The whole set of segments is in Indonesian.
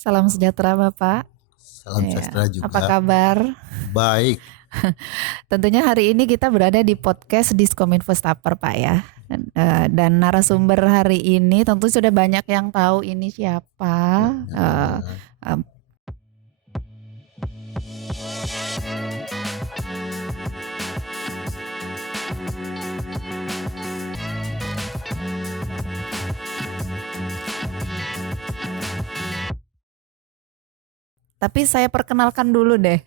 Salam sejahtera Bapak. Salam Ya, sejahtera apa juga. kabar? Baik. Tentunya hari ini kita berada di podcast Diskominfo Staffer Pak ya. Dan narasumber hari ini tentu sudah banyak yang tahu ini siapa. Eh, Tapi saya perkenalkan dulu deh.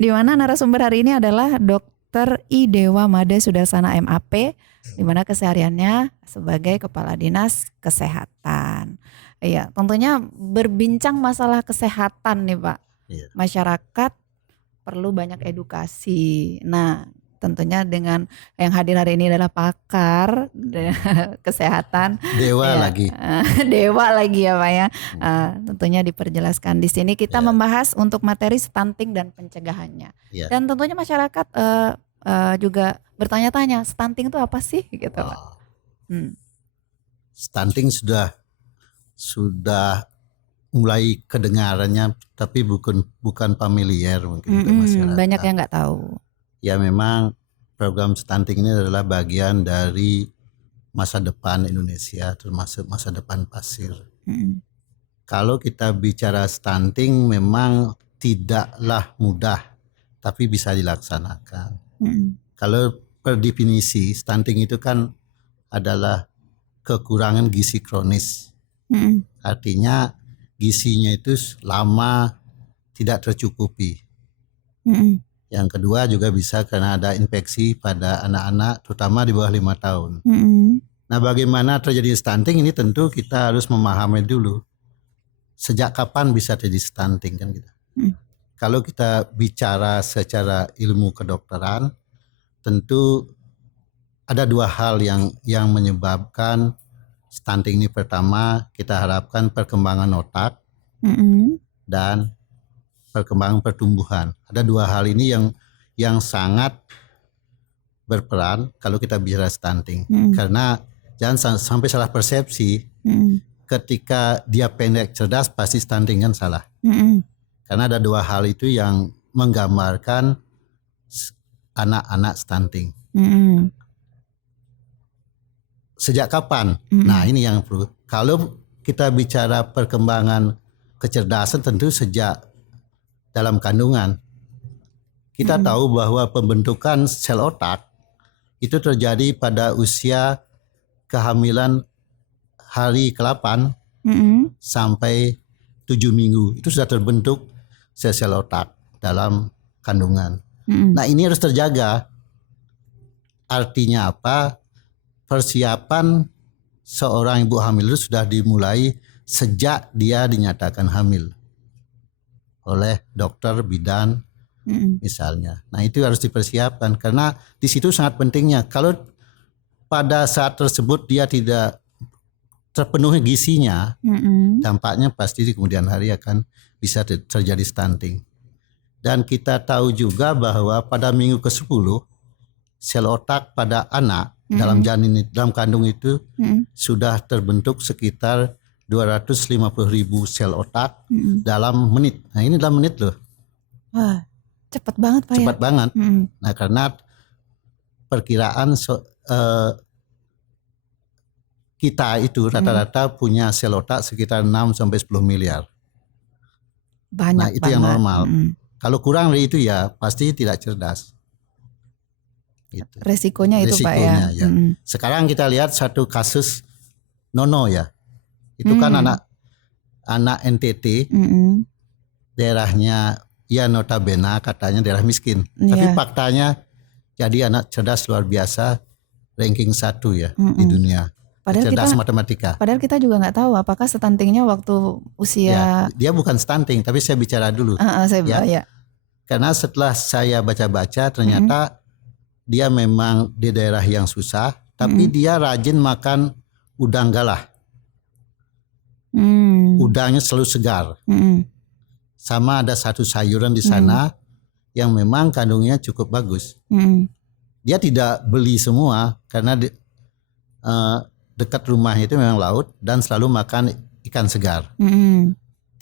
Di mana narasumber hari ini adalah Dr. I Dewa Made Sudarsana MAP, di mana kesehariannya sebagai Kepala Dinas Kesehatan. Iya, tentunya berbincang masalah kesehatan nih Pak. Iya. Masyarakat perlu banyak edukasi. Nah, tentunya dengan yang hadir hari ini adalah pakar kesehatan. Dewa Ya, lagi. Dewa lagi ya Pak ya. Tentunya diperjelaskan di sini kita membahas untuk materi stunting dan pencegahannya. Ya. Dan tentunya masyarakat juga bertanya-tanya, stunting itu apa sih gitu Pak? Stunting sudah mulai kedengarannya, tapi bukan familiar mungkin untuk masyarakat. Banyak yang nggak tahu. Ya memang program stunting ini adalah bagian dari masa depan Indonesia, termasuk masa depan pasir. Kalau kita bicara stunting memang tidaklah mudah, tapi bisa dilaksanakan. Kalau per definisi stunting itu kan adalah kekurangan gizi kronis. Artinya gizinya itu lama tidak tercukupi. Yang kedua juga bisa karena ada infeksi pada anak-anak terutama di bawah 5 tahun. Nah, bagaimana terjadi stunting ini tentu kita harus memahami dulu. Sejak kapan bisa terjadi stunting kan gitu. Kalau kita bicara secara ilmu kedokteran, tentu ada dua hal yang menyebabkan stunting ini. Pertama, kita harapkan perkembangan otak dan perkembangan pertumbuhan. Ada dua hal ini yang sangat berperan kalau kita bicara stunting. Karena jangan sampai salah persepsi. Ketika dia pendek cerdas pasti stunting kan salah. Karena ada dua hal itu yang menggambarkan anak-anak stunting. Sejak kapan? Nah, ini yang perlu. Kalau kita bicara perkembangan kecerdasan tentu sejak dalam kandungan. Kita tahu bahwa pembentukan sel otak itu terjadi pada usia kehamilan hari ke-8 sampai 7 minggu. Itu sudah terbentuk sel-sel otak dalam kandungan. Nah, ini harus terjaga. Artinya apa? Persiapan seorang ibu hamil itu sudah dimulai sejak dia dinyatakan hamil oleh dokter bidan misalnya. Nah, itu harus dipersiapkan karena di situ sangat pentingnya. Kalau pada saat tersebut dia tidak terpenuhi gizinya, dampaknya pasti di kemudian hari akan bisa terjadi stunting. Dan kita tahu juga bahwa pada minggu ke-10 sel otak pada anak dalam janin, dalam kandung itu sudah terbentuk sekitar 250.000 sel otak dalam menit. Nah, ini dalam menit loh. Wah, cepat banget Pak Cepat ya? banget. Nah, karena perkiraan kita itu rata-rata punya sel otak sekitar 6-10 miliar. Banyak nah, itu banget. yang normal. Kalau kurang dari itu ya pasti tidak cerdas. Gitu. Resikonya itu Pak ya? Ya. Sekarang kita lihat satu kasus Nono ya. Itu kan anak NTT, daerahnya ya notabene katanya daerah miskin. Tapi faktanya jadi anak cerdas luar biasa, ranking 1 ya di dunia. Padahal cerdas matematika. Padahal kita juga nggak tahu apakah stuntingnya waktu usia. Ya, dia bukan stunting, tapi saya bicara dulu. Karena setelah saya baca-baca ternyata dia memang di daerah yang susah, tapi dia rajin makan udang galah. Udangnya selalu segar. Sama ada satu sayuran di sana yang memang kandungnya cukup bagus. Dia tidak beli semua karena dekat rumah itu memang laut dan selalu makan ikan segar.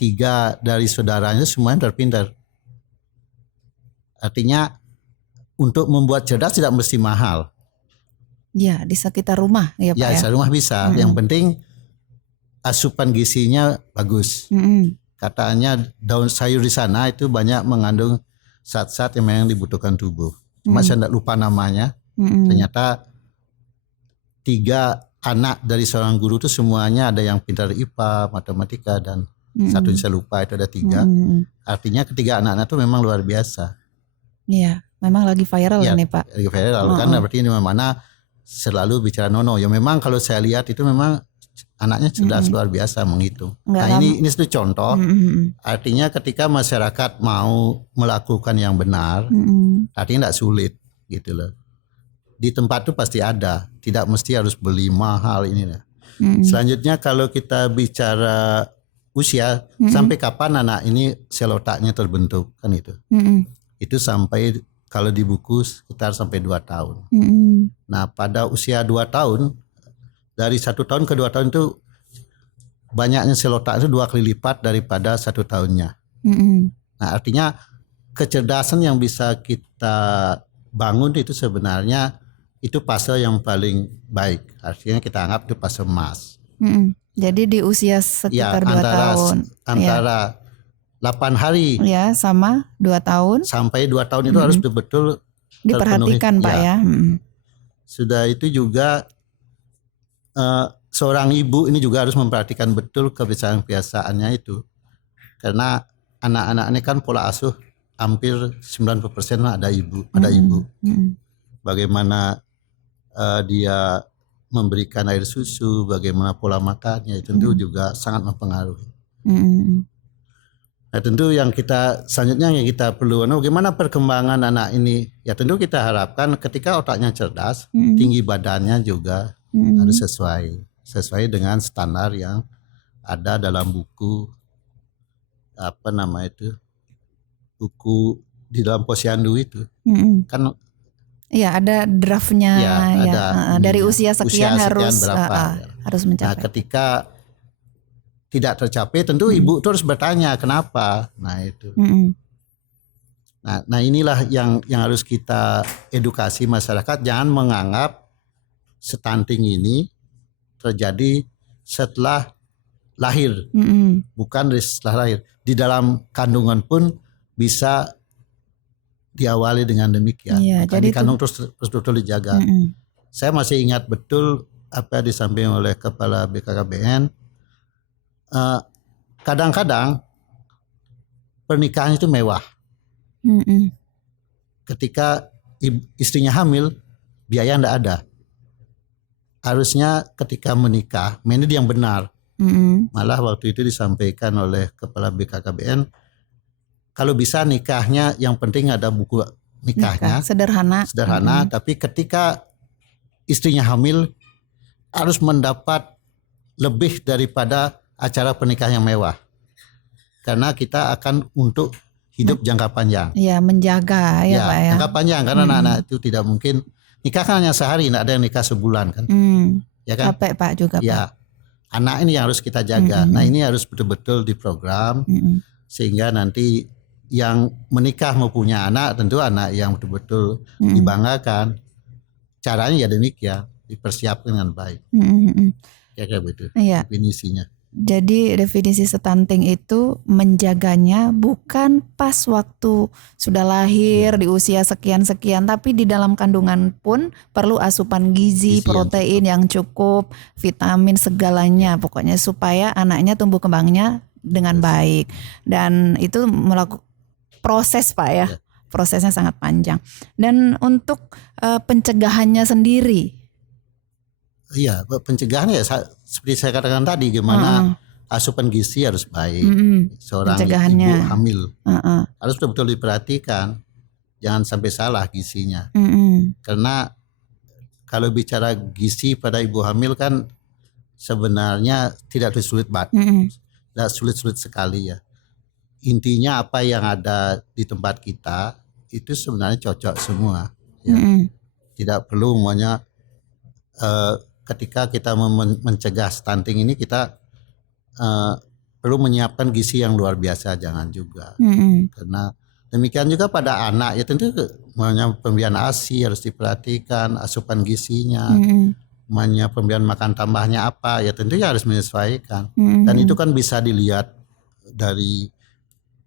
3 dari saudaranya semuanya terpintar. Artinya untuk membuat cerdas tidak mesti mahal. Ya, di sekitar rumah ya Pak Ya, ya. di rumah bisa. Yang penting asupan gizinya bagus. Katanya daun sayur di sana itu banyak mengandung zat-zat yang memang dibutuhkan tubuh. Cuma saya tidak lupa namanya. Ternyata 3 anak dari seorang guru itu semuanya ada yang pintar IPA, matematika, dan satu yang saya lupa itu ada 3. Artinya ketiga anak-anak itu memang luar biasa. Iya, memang lagi viral Ya, ini Pak. lagi viral kan berarti di mana selalu bicara nono. Ya memang kalau saya lihat itu memang anaknya cerdas luar biasa menghitung. Nah ini satu contoh. Artinya ketika masyarakat mau melakukan yang benar, artinya tidak sulit gitu loh. Di tempat itu pasti ada, tidak mesti harus beli mahal ini. Selanjutnya kalau kita bicara usia, sampai kapan anak ini sel otaknya terbentuk kan itu? Itu sampai kalau di buku sekitar sampai 2 tahun. Nah pada usia 2 tahun, dari 1 tahun ke 2 tahun itu banyaknya sel otak itu 2 kali lipat daripada 1 tahunnya. Nah artinya kecerdasan yang bisa kita bangun itu sebenarnya itu fase yang paling baik. Artinya kita anggap itu fase emas. Jadi di usia sekitar 2 tahun. Antara 8 hari ya sama 2 tahun sampai 2 tahun itu harus betul-betul diperhatikan Pak ya. Sudah itu juga seorang ibu ini juga harus memperhatikan betul kebiasaan-kebiasaannya itu. Karena anak-anak ini kan pola asuh hampir 90% ada ibu. Bagaimana dia memberikan air susu, bagaimana pola makannya itu tentu juga sangat mempengaruhi. Nah tentu yang kita selanjutnya yang kita perlu bagaimana perkembangan anak ini. Ya tentu kita harapkan ketika otaknya cerdas, tinggi badannya juga harus sesuai dengan standar yang ada dalam buku buku di dalam Posyandu itu. Kan iya ada draftnya dari usia sekian harus mencapai. Nah ketika tidak tercapai tentu ibu itu harus bertanya kenapa. Nah itu. Nah inilah yang harus kita edukasi masyarakat, jangan menganggap stunting ini terjadi setelah lahir, bukan setelah lahir. Di dalam kandungan pun bisa diawali dengan demikian. Jadi kandung terus dijaga. Saya masih ingat betul apa yang disampaikan oleh Kepala BKKBN. Kadang-kadang pernikahan itu mewah. Ketika istrinya hamil, biaya tidak ada. Harusnya ketika menikah, ini yang benar. Malah waktu itu disampaikan oleh Kepala BKKBN, kalau bisa nikahnya yang penting ada buku nikahnya. Sederhana. Tapi ketika istrinya hamil harus mendapat lebih daripada acara pernikahan yang mewah. Karena kita akan untuk hidup jangka panjang. Ya menjaga Pak ya. Jangka panjang karena anak-anak itu tidak mungkin nikah kan hanya sehari, tidak ada yang nikah sebulan kan. Ya kan? Capek Pak juga Pak. Anak ini yang harus kita jaga. Nah ini harus betul-betul diprogram sehingga nanti yang menikah mau punya anak tentu anak yang betul-betul dibanggakan. Caranya ya demikian, dipersiapkan dengan baik. Kayak begitu definisinya. Jadi definisi stunting itu menjaganya bukan pas waktu sudah lahir di usia sekian-sekian, tapi di dalam kandungan pun perlu asupan gizi protein yang cukup, vitamin segalanya pokoknya supaya anaknya tumbuh kembangnya dengan baik. Dan itu melakukan proses Pak ya. Prosesnya sangat panjang. Dan untuk pencegahannya sendiri. Iya, pencegahannya seperti saya katakan tadi, gimana asupan gizi harus baik. Seorang ibu hamil harus betul-betul diperhatikan, jangan sampai salah gizinya. Karena kalau bicara gizi pada ibu hamil kan sebenarnya tidak sulit banget, tidak sulit sekali ya. Intinya apa yang ada di tempat kita itu sebenarnya cocok semua. Ya. Tidak perlu semuanya. Ketika kita mencegah stunting ini kita perlu menyiapkan gizi yang luar biasa, jangan juga. Karena demikian juga pada anak ya tentu pemberian ASI harus diperhatikan, asupan gizinya, pemberian makan tambahnya apa ya tentu ya harus menyesuaikan. Dan itu kan bisa dilihat dari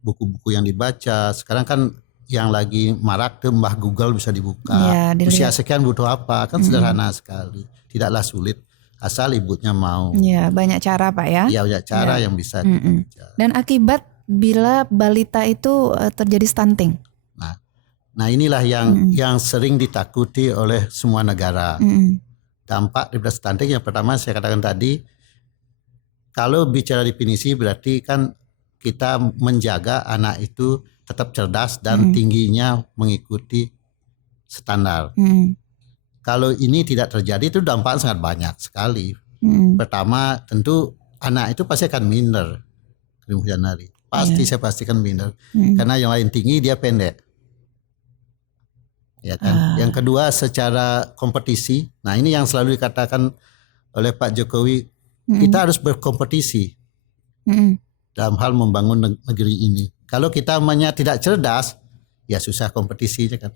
buku-buku yang dibaca. Sekarang kan yang lagi marak tuh Mbah Google bisa dibuka. Ya, Usia sekian butuh apa, kan sederhana sekali, tidaklah sulit asal ibunya mau. Ya, banyak cara Pak ya. Iya, banyak cara yang bisa kita bicara. Dan akibat bila balita itu terjadi stunting. Nah inilah yang sering ditakuti oleh semua negara. Dampak daripada stunting yang pertama saya katakan tadi, kalau bicara definisi berarti kan kita menjaga anak itu tetap cerdas dan tingginya mengikuti standar. Kalau ini tidak terjadi itu dampaknya sangat banyak sekali. Pertama tentu anak itu pasti akan minder kemudian hari. Pasti saya pastikan minder. Karena yang lain tinggi dia pendek. Ya kan. Yang kedua secara kompetisi. Nah ini yang selalu dikatakan oleh Pak Jokowi, kita harus berkompetisi dalam hal membangun negeri ini. Kalau kita tidak cerdas, ya susah kompetisinya kan.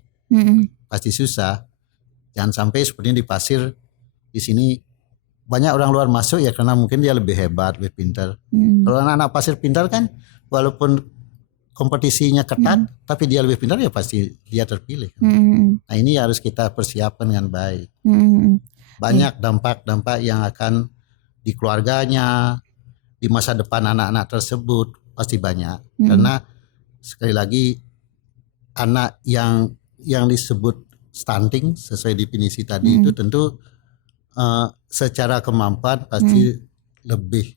Pasti susah. Jangan sampai seperti di pasir di sini banyak orang luar masuk ya karena mungkin dia lebih hebat, lebih pintar. Kalau anak-anak pasir pintar kan, walaupun kompetisinya ketat, tapi dia lebih pintar ya pasti dia terpilih. Nah ini harus kita persiapkan dengan baik. Banyak dampak-dampak yang akan di keluarganya, di masa depan anak-anak tersebut pasti banyak. Karena sekali lagi anak yang disebut stunting sesuai definisi tadi itu tentu secara kemampuan pasti lebih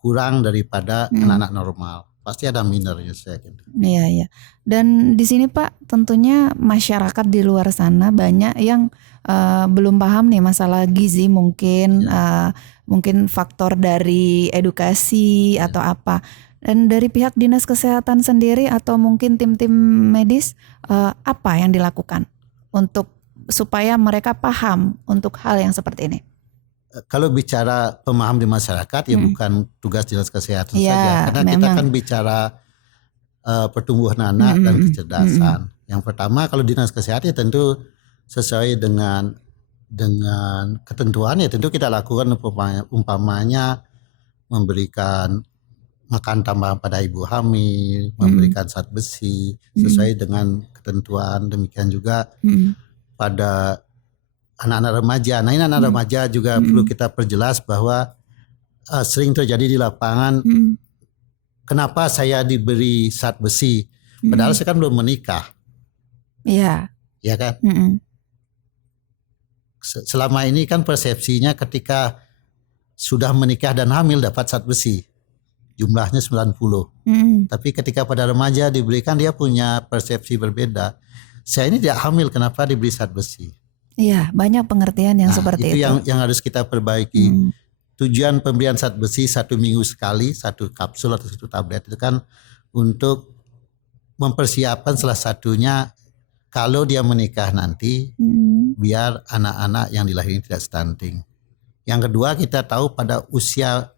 kurang daripada anak-anak normal. Pasti ada minornya saya kira. Iya. Dan di sini Pak tentunya masyarakat di luar sana banyak yang belum paham nih masalah gizi, mungkin mungkin faktor dari edukasi atau apa. Dan dari pihak dinas kesehatan sendiri atau mungkin tim-tim medis apa yang dilakukan untuk supaya mereka paham untuk hal yang seperti ini? Kalau bicara pemaham di masyarakat ya bukan tugas dinas kesehatan saja, karena kita kan bicara pertumbuhan anak dan kecerdasan. Yang pertama kalau dinas kesehatan ya tentu sesuai dengan ketentuan ya tentu kita lakukan umpamanya memberikan makan tambahan pada ibu hamil, memberikan zat besi sesuai dengan ketentuan. Demikian juga pada anak-anak remaja. Nah ini anak remaja juga perlu kita perjelas bahwa sering terjadi di lapangan. Kenapa saya diberi zat besi? Padahal saya kan belum menikah. Iya. Ya kan? Selama ini kan persepsinya ketika sudah menikah dan hamil dapat zat besi. Jumlahnya 90. Tapi ketika pada remaja diberikan dia punya persepsi berbeda. Saya ini tidak hamil, kenapa diberi zat besi? Iya, banyak pengertian yang seperti itu. Yang harus kita perbaiki. Tujuan pemberian zat besi 1 minggu sekali, 1 kapsul atau 1 tablet itu kan untuk mempersiapkan salah satunya kalau dia menikah nanti biar anak-anak yang dilahirkan tidak stunting. Yang kedua kita tahu pada usia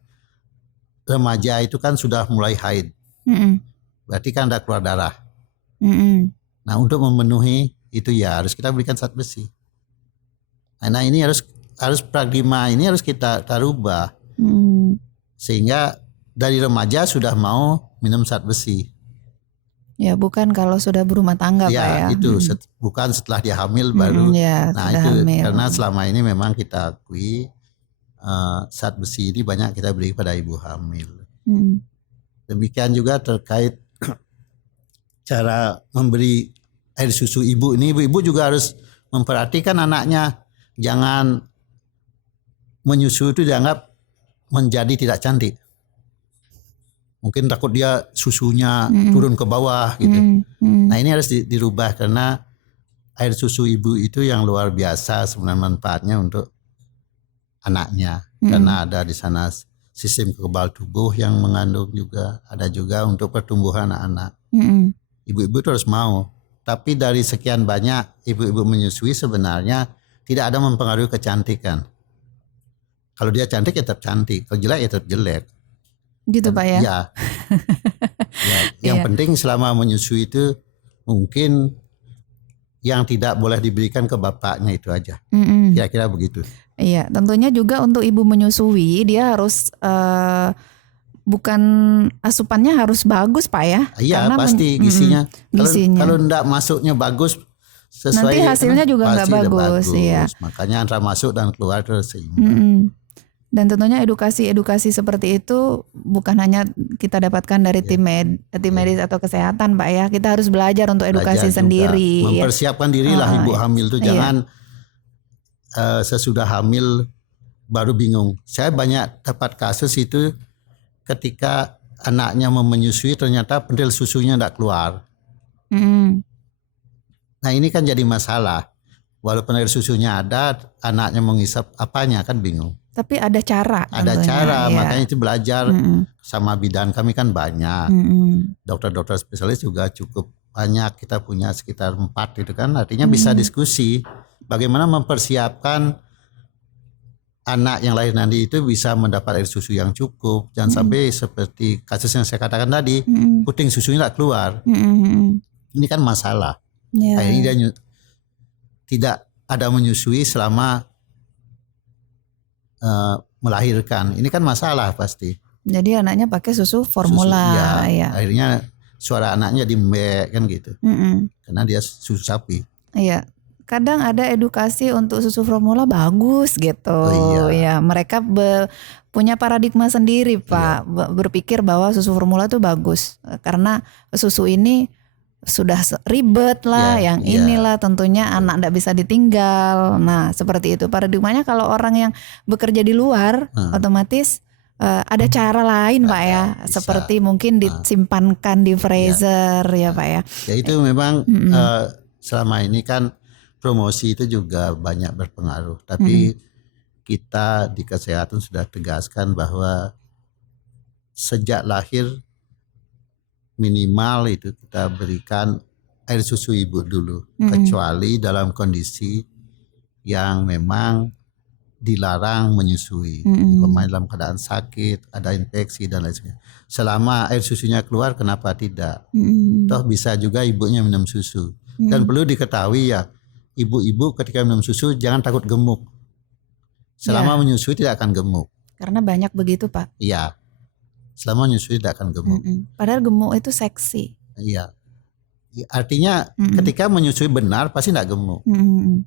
remaja itu kan sudah mulai haid. Berarti kan ada keluar darah. Nah untuk memenuhi itu ya harus kita berikan zat besi. Nah ini harus paradigma ini harus kita rubah. Sehingga dari remaja sudah mau minum zat besi. Ya bukan kalau sudah berumah tangga Pak ya. Itu bukan setelah dia hamil baru. Nah itu hamil. Karena selama ini memang kita akui zat besi ini banyak kita beri pada ibu hamil. Demikian juga terkait cara memberi air susu ibu ini, ibu juga harus memperhatikan anaknya, jangan menyusui itu dianggap menjadi tidak cantik. Mungkin takut dia susunya turun ke bawah gitu. Nah ini harus dirubah karena air susu ibu itu yang luar biasa sebenarnya manfaatnya untuk anaknya. Karena ada di sana sistem kekebalan tubuh yang mengandung juga, ada juga untuk pertumbuhan anak-anak. Ibu-ibu itu harus mau. Tapi dari sekian banyak ibu-ibu menyusui sebenarnya tidak ada mempengaruhi kecantikan. Kalau dia cantik ya tetap cantik, kalau jelek ya tetap jelek. Gitu Pak ya. Ya, yang Iya. penting selama menyusui itu mungkin yang tidak boleh diberikan ke bapaknya itu aja. Mm-mm. Kira-kira begitu. Iya, tentunya juga untuk ibu menyusui dia harus bukan asupannya harus bagus Pak ya. Iya, Karena pasti gizinya. gizinya. Kalau enggak masuknya bagus sesuai, Nanti hasilnya juga nggak pasti udah bagus, iya. Makanya antara masuk dan keluar itu seimbang. Mm-mm. Dan tentunya edukasi seperti itu bukan hanya kita dapatkan dari tim medis atau kesehatan Pak ya. Kita harus belajar untuk edukasi Belajar sendiri. juga. Mempersiapkan diri lah ibu hamil itu. Jangan sesudah hamil baru bingung. Saya banyak dapat kasus itu ketika anaknya mau menyusui ternyata pentil susunya tidak keluar. Mm. Nah ini kan jadi masalah. Walaupun air susunya ada, anaknya mengisap apanya kan bingung. Tapi ada cara. Ada tentunya, cara, ya. makanya itu belajar sama bidan kami kan banyak. Dokter-dokter spesialis juga cukup banyak. Kita punya sekitar 4 itu kan. Artinya bisa diskusi bagaimana mempersiapkan anak yang lahir nanti itu bisa mendapat air susu yang cukup. Jangan sampai seperti kasus yang saya katakan tadi, puting susunya tidak keluar. Ini kan masalah. Akhirnya dia tidak ada menyusui selama melahirkan. Ini kan masalah pasti. Jadi anaknya pakai susu formula. Susu, ya. Akhirnya suara anaknya diembek kan gitu. Karena dia susu sapi. Iya. Kadang ada edukasi untuk susu formula bagus gitu. Ya, mereka punya paradigma sendiri Pak. Berpikir bahwa susu formula itu bagus karena susu ini sudah ribet lah, yang inilah tentunya anak tidak bisa ditinggal. Nah seperti itu paradigmanya. Kalau orang yang bekerja di luar otomatis ada cara lain Pak ya, bisa. Seperti mungkin disimpankan di freezer ya Pak ya. Ya itu memang selama ini kan promosi itu juga banyak berpengaruh. Tapi kita di kesehatan sudah tegaskan bahwa sejak lahir minimal itu kita berikan air susu ibu dulu, kecuali dalam kondisi yang memang dilarang menyusui, umpamanya dalam keadaan sakit, ada infeksi dan lain sebagainya. Selama air susunya keluar, kenapa tidak? Toh bisa juga ibunya minum susu. Dan perlu diketahui ya, ibu-ibu ketika minum susu jangan takut gemuk. Selama menyusui tidak akan gemuk. Karena banyak begitu Pak. Iya. Selama menyusui tidak akan gemuk. Padahal gemuk itu seksi. Iya. Artinya ketika menyusui benar pasti tidak gemuk.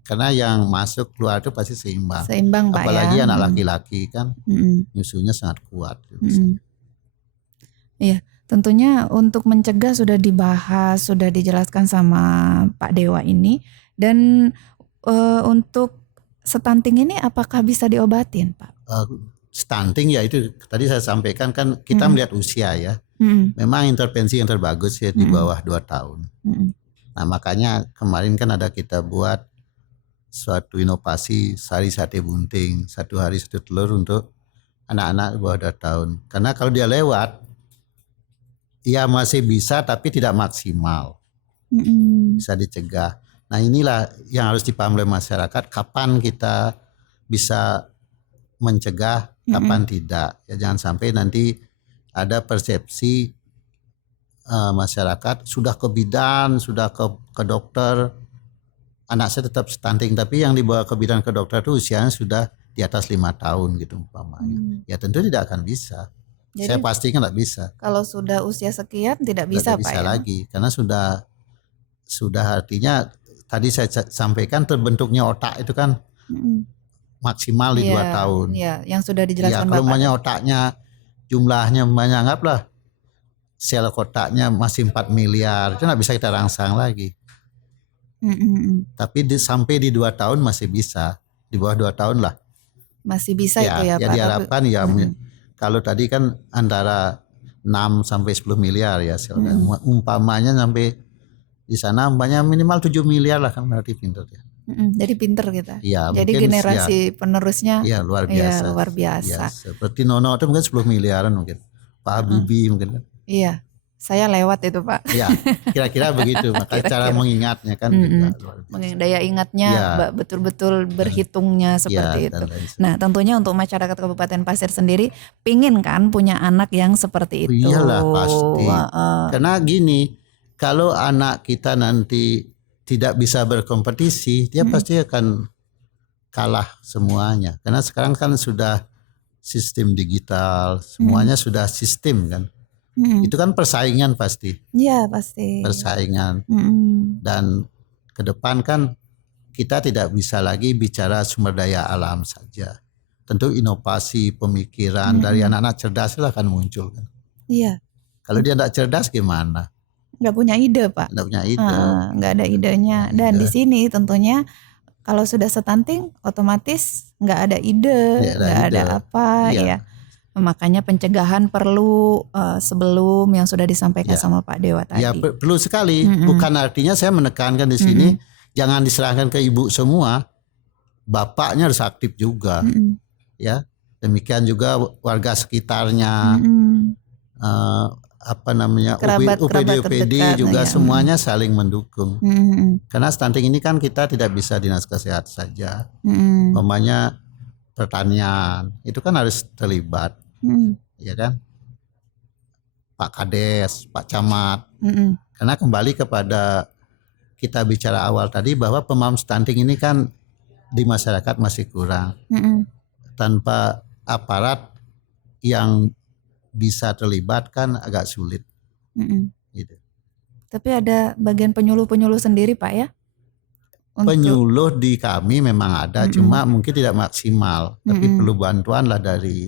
Karena yang masuk keluar itu pasti seimbang. Seimbang Pak. Apalagi ya. anak laki-laki kan nyusunya sangat kuat. Iya, tentunya untuk mencegah sudah dibahas, sudah dijelaskan sama Pak Dewa ini. Dan untuk stunting ini apakah bisa diobatin Pak? Stunting ya itu tadi saya sampaikan kan kita melihat usia ya. Memang intervensi yang terbagus ya di bawah 2 tahun. Nah makanya kemarin kan ada kita buat suatu inovasi sari sate bunting, 1 hari 1 telur untuk anak-anak di bawah 2 tahun. Karena kalau dia lewat ya masih bisa tapi tidak maksimal. Bisa dicegah. Nah inilah yang harus dipahami oleh masyarakat, kapan kita bisa mencegah, kapan tidak. Ya jangan sampai nanti ada persepsi masyarakat sudah ke bidan, sudah ke dokter, anak saya tetap stunting, tapi yang dibawa ke bidan ke dokter itu usianya sudah di atas 5 tahun gitu umpamanya. Ya tentu tidak akan bisa. Jadi, saya pastikan tidak bisa. Kalau sudah usia sekian tidak bisa Pak Pak ya? Lagi karena sudah artinya tadi saya sampaikan terbentuknya otak itu kan maksimal di 2 tahun. Iya, yang sudah dijelaskan Bapak. Kalau otaknya jumlahnya banyak, anggaplah sel kotaknya masih 4 miliar, itu nggak bisa kita rangsang lagi. Tapi sampai di 2 tahun masih bisa, di bawah 2 tahun lah. Masih bisa itu ya Pak. Ya diharapkan ya kalau tadi kan antara 6 sampai 10 miliar ya sel. Umpamanya sampai di sana banyak minimal 7 miliar lah kan berarti pintar ya. Jadi pinter kita. Ya, jadi generasi penerusnya luar biasa. Luar biasa. Ya, seperti Nono itu mungkin 10 miliaran mungkin. Pak Habibie mungkin kan. Iya. Saya lewat itu Pak. Ya, kira-kira begitu. Maka cara Kira-kira. mengingatnya kan juga luar biasa. Daya ingatnya Ya. betul-betul berhitungnya seperti Ya, itu. dan lain sebagainya. Nah tentunya untuk masyarakat Kabupaten Pasir sendiri pingin kan punya anak yang seperti itu. Iyalah pasti. Wah, Karena gini, kalau anak kita nanti tidak bisa berkompetisi, dia pasti akan kalah semuanya. Karena sekarang kan sudah sistem digital, semuanya sudah sistem kan. Itu kan persaingan pasti, Iya pasti. persaingan. Dan ke depan kan kita tidak bisa lagi bicara sumber daya alam saja. Tentu inovasi pemikiran dari anak-anak cerdas lah akan muncul kan. Iya. Kalau dia tidak cerdas gimana? Nggak punya ide Pak. Tidak punya ide. Nggak ada idenya. Dan di sini tentunya kalau sudah stunting otomatis nggak ada ide, nggak ada apa ya. Makanya pencegahan perlu sebelum yang sudah disampaikan sama Pak Dewa tadi. Ya perlu sekali. Bukan artinya saya menekankan di sini jangan diserahkan ke ibu semua, bapaknya harus aktif juga. Ya demikian juga warga sekitarnya, UPD juga semuanya saling mendukung. Karena stunting ini kan kita tidak bisa dinas kesehatan saja. Umpamanya pertanian itu kan harus terlibat. Ya kan, Pak Kades, Pak Camat, karena kembali kepada kita bicara awal tadi bahwa pemahaman stunting ini kan di masyarakat masih kurang, tanpa aparat yang bisa terlibat kan agak sulit. Gitu. Tapi ada bagian penyuluh-penyuluh sendiri Pak ya? Penyuluh di kami memang ada, cuma mungkin tidak maksimal, tapi perlu bantuan lah dari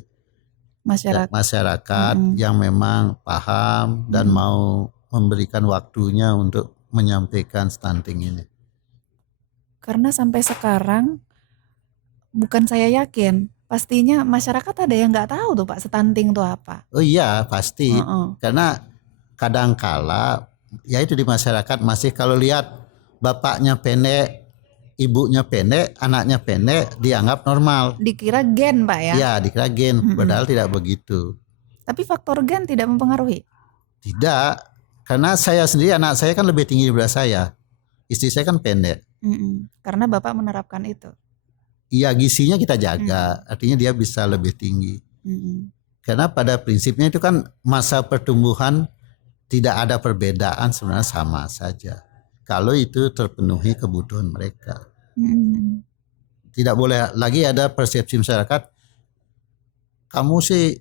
masyarakat yang memang paham dan mau memberikan waktunya untuk menyampaikan stunting ini. Karena sampai sekarang bukan saya yakin, pastinya masyarakat ada yang nggak tahu tuh Pak stunting itu apa. Oh iya pasti, karena kadangkala ya itu di masyarakat masih kalau lihat bapaknya pendek, ibunya pendek, anaknya pendek dianggap normal. Dikira gen Pak ya? Ya dikira gen, padahal tidak begitu. Tapi faktor gen tidak mempengaruhi? Tidak, karena saya sendiri anak saya kan lebih tinggi daripada saya. Istri saya kan pendek. Karena Bapak menerapkan itu? Iya gizinya kita jaga, artinya dia bisa lebih tinggi. Karena pada prinsipnya itu kan masa pertumbuhan tidak ada perbedaan, sebenarnya sama saja. Kalau itu terpenuhi kebutuhan mereka. Tidak boleh lagi ada persepsi masyarakat, kamu sih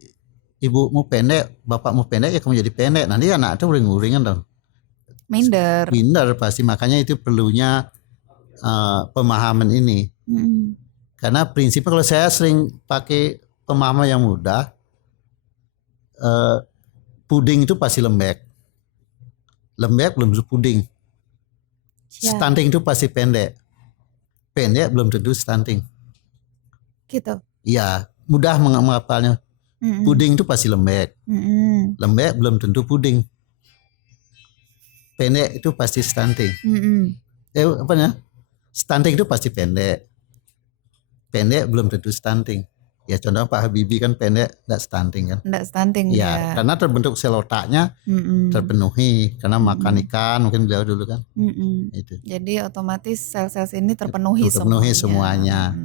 ibumu pendek, bapakmu pendek ya kamu jadi pendek. Nanti anak itu uring-uringan dong. Minder pasti, makanya itu perlunya pemahaman ini. Karena prinsipnya kalau saya sering pakai pemahaman yang mudah, puding itu pasti lembek. Lembek belum tentu puding. Stunting itu pasti pendek. Pendek belum tentu stunting. Gitu. Iya, mudah menghafalnya. Puding itu pasti lembek. Lembek belum tentu puding. Pendek itu pasti stunting. Stunting itu pasti pendek. Pendek belum tentu stunting. Ya contoh Pak Habibie kan pendek, enggak stunting kan? Enggak stunting ya. Karena terbentuk sel otaknya terpenuhi karena makan ikan mungkin beliau dulu kan. Itu. Jadi otomatis sel-sel ini terpenuhi semuanya.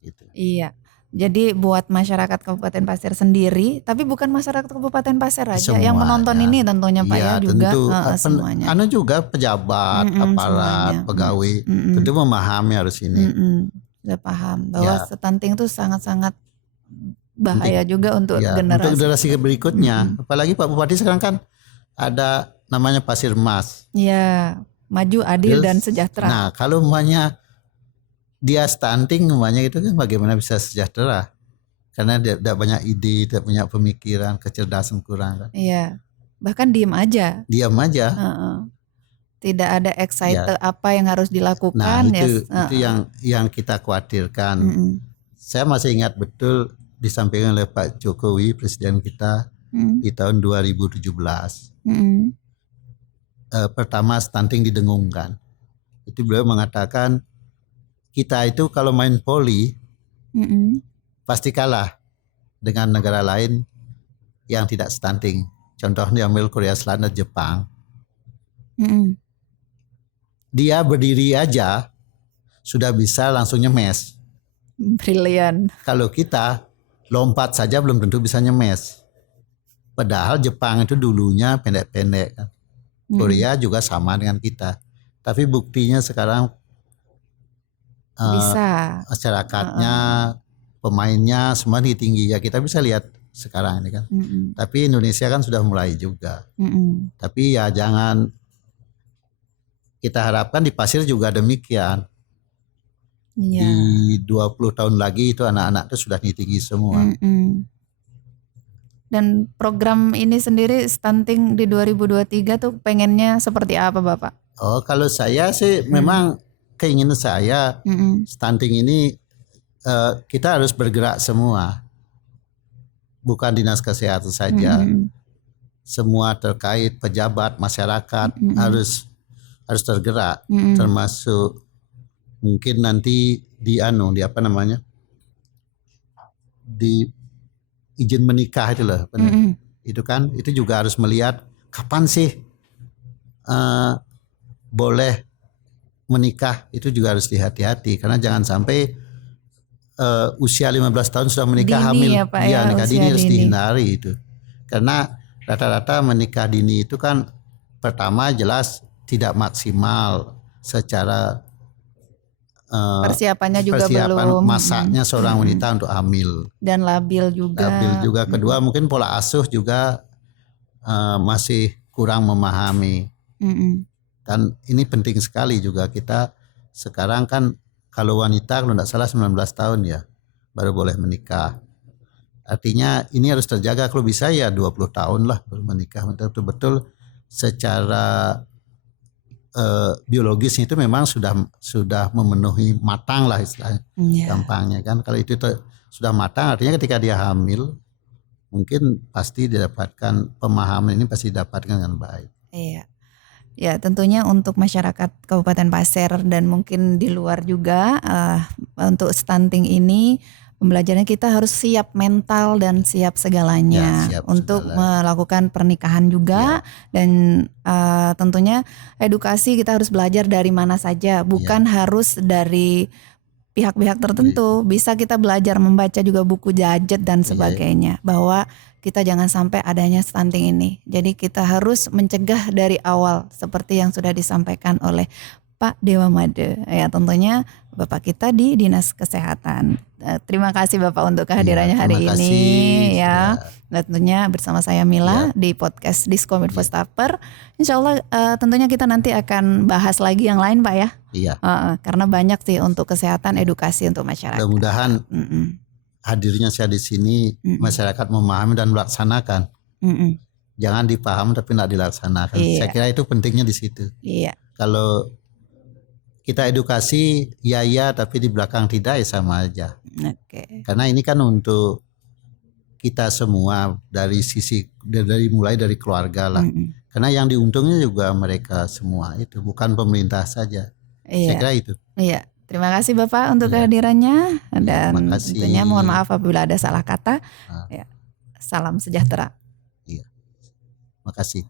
Gitu. Iya. Jadi buat masyarakat Kabupaten Pasir sendiri, tapi bukan masyarakat Kabupaten Pasir aja semuanya. Yang menonton ini tentunya Pak ya juga tentu, semuanya. Anu juga pejabat, aparat, pegawai, tentu memahami harus ini. Sudah paham bahwa stunting itu sangat-sangat bahaya juga untuk generasi. Untuk generasi berikutnya. Apalagi Pak Bupati sekarang kan ada namanya Pasir Mas. Ya, maju, adil dan sejahtera. Nah, kalau umpamanya dia stunting umpamanya itu kan bagaimana bisa sejahtera? Karena dia tidak banyak ide, tidak punya pemikiran, kecerdasan kurang kan. Iya. Bahkan diam aja. Tidak ada excited apa yang harus dilakukan. Nah itu yang kita khawatirkan. Saya masih ingat betul disampaikan oleh Pak Jokowi Presiden kita di tahun 2017. Pertama stunting didengungkan. Itu beliau mengatakan kita itu kalau main poli pasti kalah dengan negara lain yang tidak stunting. contoh diambil Korea Selatan dan Jepang, Mm-mm. dia berdiri aja sudah bisa langsung nyemes. Brilian. Kalau kita lompat saja belum tentu bisa nyemes. Padahal Jepang itu dulunya pendek-pendek kan. Korea juga sama dengan kita. Tapi buktinya sekarang Bisa. masyarakatnya, pemainnya semua tinggi ya, kita bisa lihat sekarang ini kan. Tapi Indonesia kan sudah mulai juga. Tapi ya jangan kita harapkan di pasir juga demikian. Iya. Di 20 tahun lagi itu anak-anak itu sudah tinggi semua. Dan program ini sendiri stunting di 2023 tuh pengennya seperti apa Bapak? Oh, kalau saya sih memang keinginan saya stunting ini kita harus bergerak semua. Bukan dinas kesehatan saja. Semua terkait pejabat, masyarakat harus tergerak, termasuk mungkin nanti di apa namanya? Di izin menikah itu loh. Itu kan itu juga harus melihat kapan sih boleh menikah, itu juga harus dihati-hati karena jangan sampai usia 15 tahun sudah menikah Dini hamil. ya, Pak, Iya, ya, nikah usia dini harus dini. dihindari itu. Karena rata-rata menikah dini itu kan pertama jelas tidak maksimal secara Persiapannya juga persiapan belum. masaknya seorang wanita untuk hamil. Dan labil juga. Labil juga. Kedua mungkin pola asuh juga masih kurang memahami. Dan ini penting sekali juga, kita sekarang kan kalau wanita kalau tidak salah 19 tahun ya baru boleh menikah. Artinya ini harus terjaga, kalau bisa ya 20 tahun lah baru menikah. Betul-betul secara biologisnya itu memang sudah memenuhi matang lah istilahnya. Gampangnya kan kalau itu sudah matang artinya ketika dia hamil mungkin pasti didapatkan pemahaman, ini pasti didapatkan dengan baik. Iya. Ya tentunya untuk masyarakat Kabupaten Pasir dan mungkin di luar juga untuk stunting ini pembelajarannya kita harus siap mental dan siap segalanya Ya, siap untuk segala. melakukan pernikahan juga dan tentunya edukasi kita harus belajar dari mana saja, bukan harus dari pihak-pihak tertentu. Bisa kita belajar membaca juga buku Jajet dan sebagainya bahwa kita jangan sampai adanya stunting ini. Jadi kita harus mencegah dari awal seperti yang sudah disampaikan oleh Pak Dewa Made. Ya tentunya Bapak kita di Dinas Kesehatan. Terima kasih Bapak untuk kehadirannya hari ini ya. Dan tentunya bersama saya Mila di podcast Diskominfo Staffer. Insya Allah tentunya kita nanti akan bahas lagi yang lain Pak ya. Iya. Karena banyak sih untuk kesehatan edukasi untuk masyarakat. Mudah-mudahan hadirnya saya di sini masyarakat memahami dan melaksanakan. Jangan dipaham tapi tidak dilaksanakan. Saya kira itu pentingnya di situ. Iya. Kalau kita edukasi ya tapi di belakang tidak ya sama aja. Karena ini kan untuk kita semua dari sisi mulai dari keluarga lah. Karena yang diuntungnya juga mereka semua itu, bukan pemerintah saja. Saya kira itu. Iya. Terima kasih Bapak untuk kehadirannya dan makasih. tentunya mohon maaf apabila ada salah kata. Salam sejahtera. Iya. Makasih.